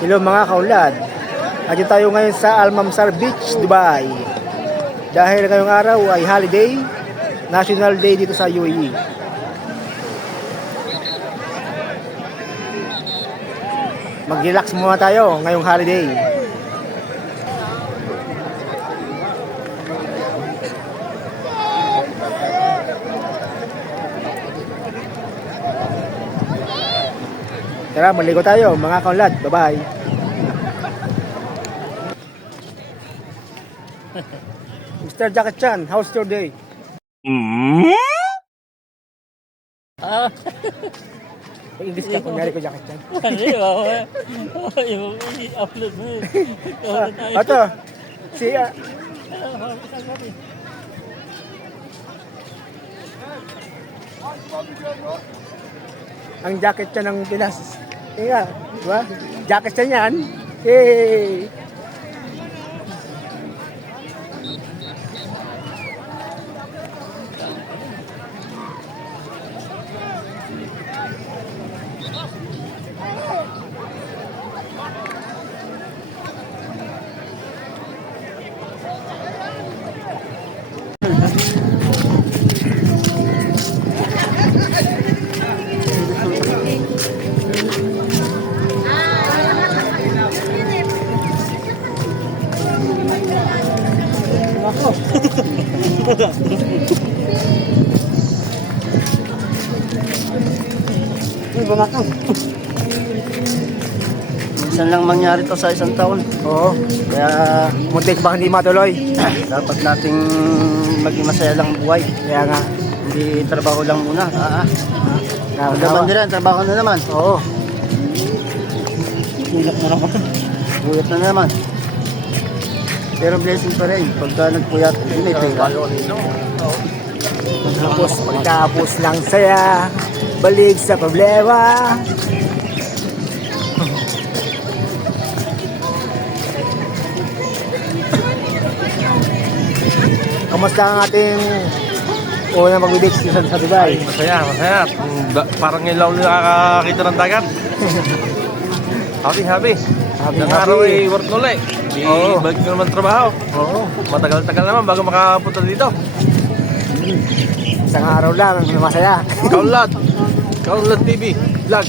Hello mga kaulad. Andito tayo ngayon sa Al-Mamsar Beach, Dubai. Dahil ngayong araw ay holiday, National Day dito sa UAE. Mag-relax muna tayo ngayong holiday. Tara, maligo tayo mga kaulad. Bye-bye. Mr. Jackie Chan, how's your day? English ka, kunyari ko Jackie Chan. I-upload mo Ito, si... ang jacket siya ng Pinas. Tingnan, di ba? Jacket siya yan. Hey! Minsan lang mangyari to sa isang taon. Oo, kaya muntik baka hindi matuloy. Dapat nating maging masaya lang buhay. Kaya nga, Hindi trabaho lang muna. naman Naman din yan, trabaho na naman. Oo, Ulat na naman. Ulat na naman. Pero blessing pa rin. Pagka nagpuyat, hindi may pera. pagkapos lang saya, balik sa problema. Kamusta ang ating unang magbibig sa Dubai? Masaya. Parang ilaw na nakakakita ng dagat. Happy. Ng araw ay work ulit. Oo. Balik na naman trabaho. Oo, Matagal-tagal naman bago makapunta dito. isang araw lang, masaya. Kaunlad TV vlog.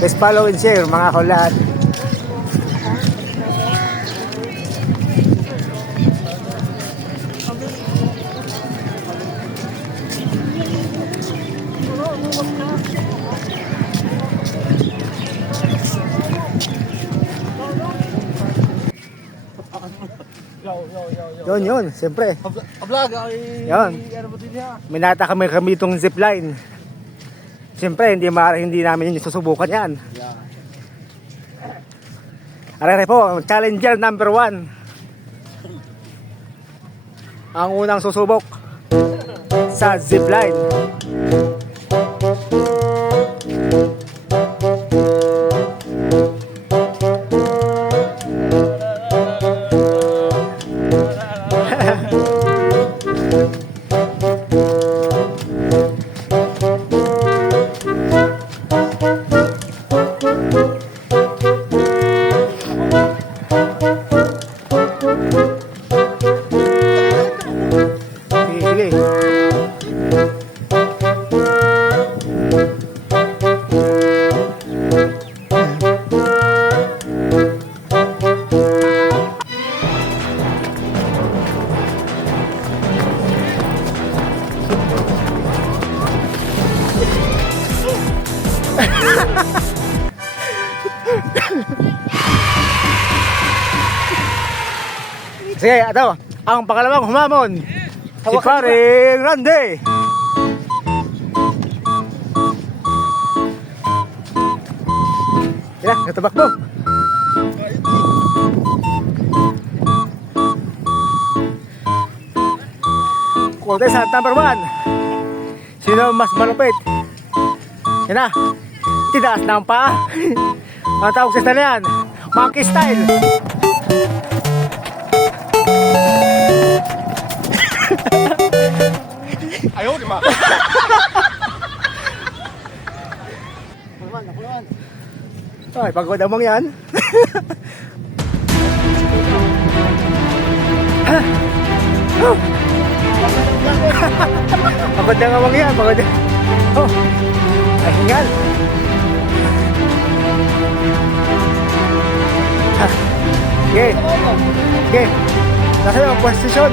Please follow and share mga kaulad. Yun, siyempre. Vlog ay Yan. ano ba din niya? Minata kami itong zipline. Siyempre, hindi namin susubukan yan. Arere po, challenger number 1. Ang unang susubok sa zipline. Sige. Sige, ito, ang pangalawang humamon. Si paring Randy. Yan, natabakbo. Contestant number 1. Sino mas malupit? Yan na. Tinaas na ang paa. Ang tawag sa style yan, monkey style. Ayaw, di ba? Nakulaan. Ay, pagod amang yan. Oh. Pagod na amang yan, pagod na. Oh. Ay, hingal. Okay. Okay. Nasa yung posisyon.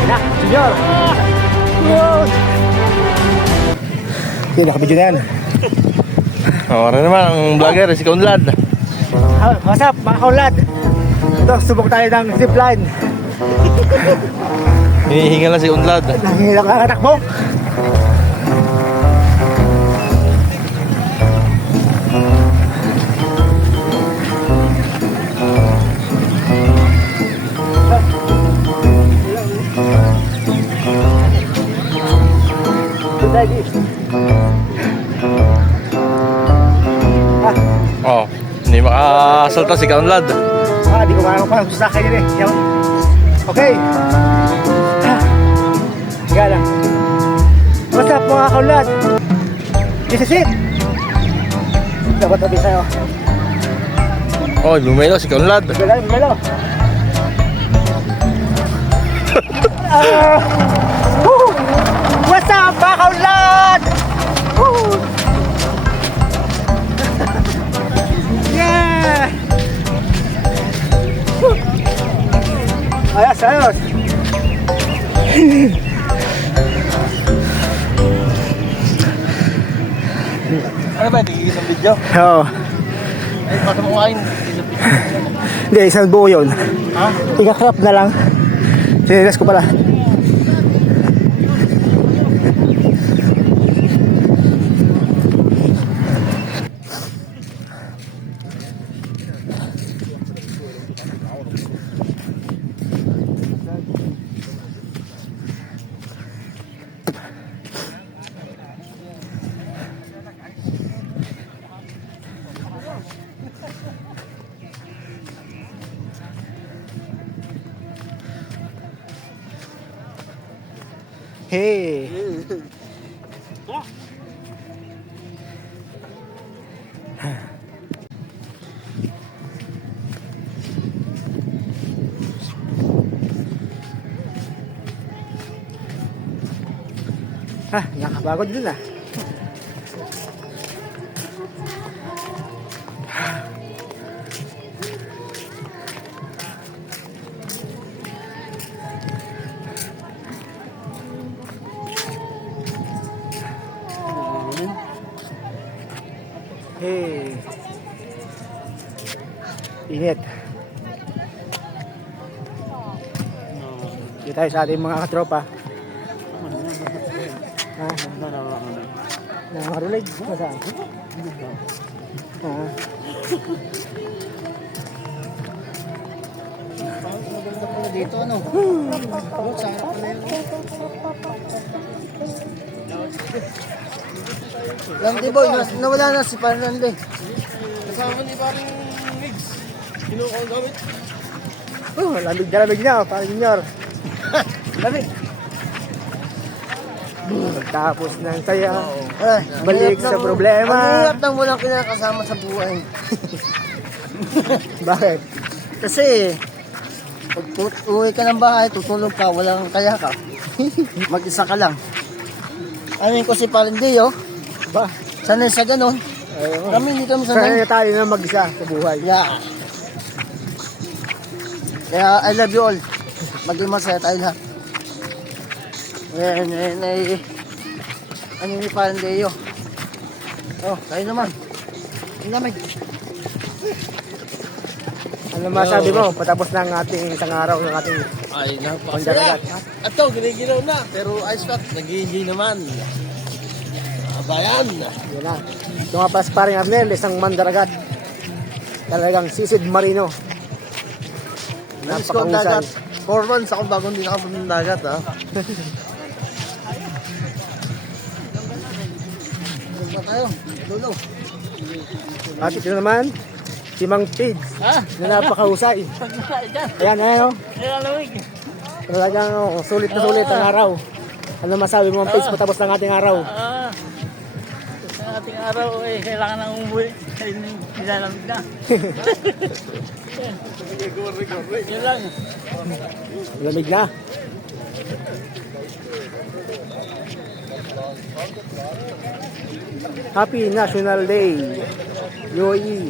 Yan na, senyor. Wow. Okay, nakabidyo na yan. Ora naman ang vlogger, si Kaunlad. What's up, mga kaulad? Ito, subok tayo ng zipline. Hinihinga lang si Kaunlad. Nangilang kakatakbo. Oh, hindi makasalta si Kaunlad. Di ko parang sa akin yun eh. Yan. Okay. Gala. What's up mga kaulad? This is it. Dapat tabi sa'yo. Oh, lumelo si Kaunlad. Gala, gala. What's up mga kaulad? Yeah! Ayos, ayos. Ano ba, tigigil ng video? Oo. Ay, baka mo kain. Hindi, isang buo yun. Ha? Ika-crop na lang. Sinilas ko pala. Hey. Nakapagod din ah. Hey. Init. Dito tayo sa ating mga katropa. Nangarulig? Saan? Dito ano? Sa harap na yun. Lamdi boy, nawala na si Parlande. Kasama ni paring Migs. Kinuha ang gamit. Lamig na lamig na, parang senyor. Lamig. Pagtapos ng saya, balik sa problema. Ang hirap nang walang kinakasama sa buhay. Bakit? Kasi, pag uwi ka ng bahay, tutulog ka, walang kaya ka. Mag-isa ka lang. Amin ko si Parindio, Ba? sanay sa ganun. Kami hindi kami sanay. Sanay na tayo na mag-isa sa buhay. Yeah. Kaya I love you all. Maging masaya tayo lahat. Ano ni Parindio? Oh, tayo naman. Ang lamig. Ano masabi mo? Patapos ng ating isang araw ng ating Ay, pandaragat. At to, giniginaw na. Pero ayos pa, nag-i-enjoy naman. Abayan. Yan na. Ito nga pala si paring Arnel, isang mandaragat. Talagang sisid marino. Namiss ko ang dagat. 4 months ako bago hindi nakapunta ng dagat, ha? Doon pa tayo, dulo. At ito naman, si Mang Pids, na napakahusay. Ayan, ayan o. Talagang sulit na sulit ang araw. Ano masabi mo ang page patapos ng ating araw? Sa ating araw, kailangan nang umuwi. Nilalamig na. Yun lang. Lamig na. Happy National Day, UAE.